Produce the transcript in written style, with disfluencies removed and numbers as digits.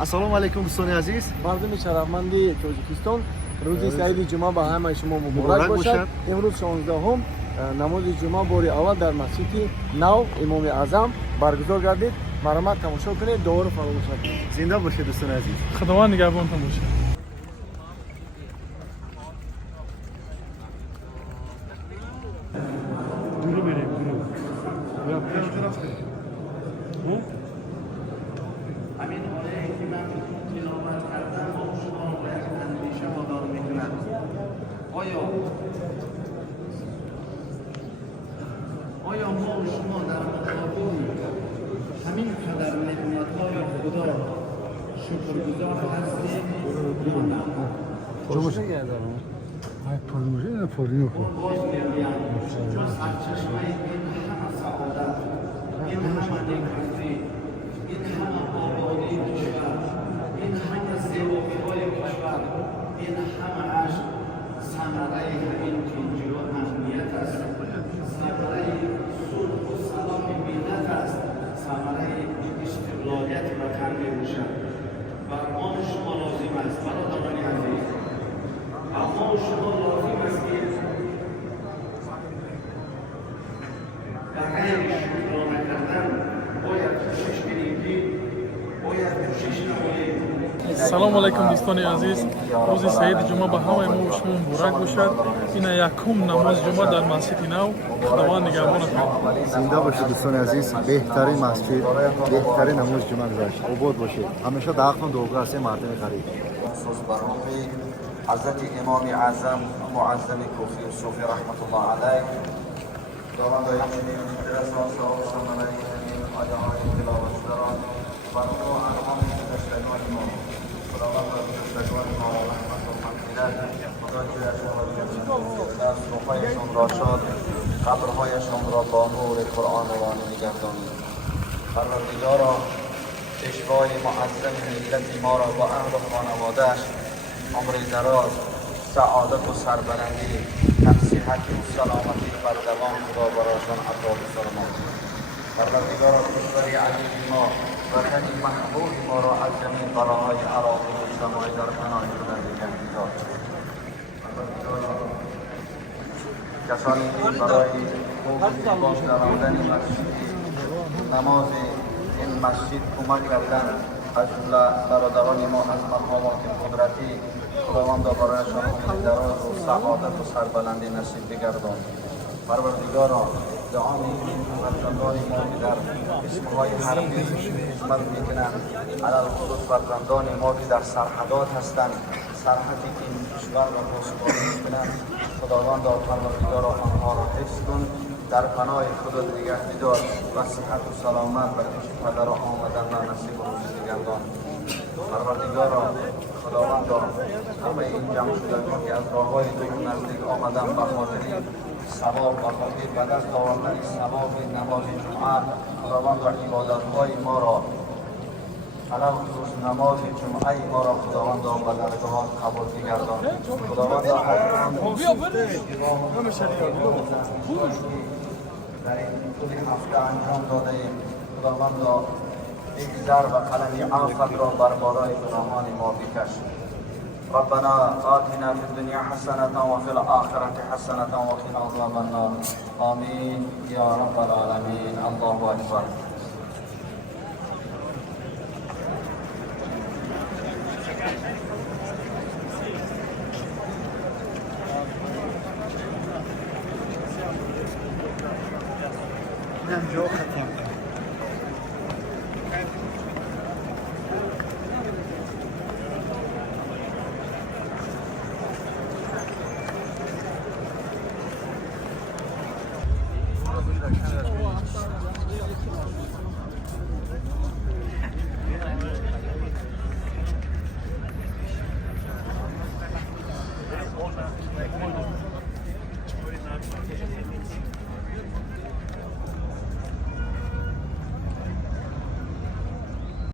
ассалому алайкум дӯстони азиз. мардуми шарафманди Тоҷикистон, рӯзи саиди ҷумъа ба ҳамаи шумо муборак бошад. Имрӯз 16-ум намози ҷумъа бори аввал дар масҷиди нав Имоми Аъзам баргузор гардид. Марҳамат тамошо кунед, дуоро фаромӯш накунед. Зинда бошед дӯстони азиз. Худованд нигаҳбонтон бошад. آیا ما و شما در مقابل همین قدر نعمت‌های خدا شکرگزار هستیم یا نه؟ باز می‌گویم چون سرچشمه این همه سعادت، این همه نیکبختی، این همه آبادی کشور، این همه زیبایی‌های کشور، این همه‌اش ثمره همین کنجی و امنیت است. ثمره صلح و سلام ملت است. ثمره استقلالیت وطن می‌باشد. بر ما شما لازم است برادران عزیز، اما شما لازم است که برای شکرانه کردن باید کوشش کنیم، باید کوشش نماییم. салому алайкум дӯстони азиз, рӯзи саиди ҷумъа ба ҳамаи мо шумо муборак бошад. Ина якум намози ҷумъа дар масҷиди нав. Худованд нигаҳбонатон. Зинда бошед дӯстони азиз. Беҳтарин масҷид, беҳтарин намози ҷумъа гузашт. Обод бошед. ҳамеша дағтон дуогарӣ ҳастем мардуми ғариб. مخصوص برنامه حضرت امام اعظم معظم کوفی و صوفی رحمت الله علیه دارم با همچنین درسان سواب سمنری همین آیه های تلاوت دارم برنامه ارحام گذشتگان ما خداوند بر گذشتگان ما رحمت و مغفرت خدا در روحایشان را شاد قبرهایشان را با نور قرآن روانی نگهدارید. پروردگارا پیشوای معظم ملت ما را با اهل و خانواده‌اش عمر دراز، سعادت و سربلندی، صحت و سلامتی بر دوام خدا برایشان عطا بفرمای. پروردگارا کشور عزیز ما وطن محبوب ما را از جمیع بلاهای عراقی و اجتماعی در پناه خودت نگه دار. پروردگارا کسانی که برای خوب گذراندن نماز این مسجد کمک کردن از جمله برادران ما از مقامات قدرتی خداوند برایشان عمر دراز و سعادت و سربلندی نصیب بگردان. پروردگارا دعا می‌کنیم فرزندان ما که در اسمهای حربی خدمت میکنند، علل خصوص فرزندان ما که در سرحدات هستند، سرحدی که این کشور را پاسداری میکنند، خداوند پروردگارا آنها را حفظ کن، در پناه خودت نگه می‌دار و صحت و سلامت بر پیش پدر آمدن و نصیب و روزی بگردان. پروردگارا خداوند همه این جمع شدگان که از راه‌های دور نزدیک آمدن به خاطر ثواب و خاطر به دست آوردن ثواب نماز جمعه، خداوند عبادت‌های ما را علل خصوص نماز جمعه ما را خداوند به درگاهات قبول بگردان. خداوند در این طول هفته انجام داده ایم. خداوند یک زر و قلم عافیت را بر بالای گناهان ما بکش. ربنا آتنا في الدنيا حسنة وفي الآخرة حسنة وقنا عذاب النار. آمين يا رب العالمين. الله أكبر. اینم جا ختم.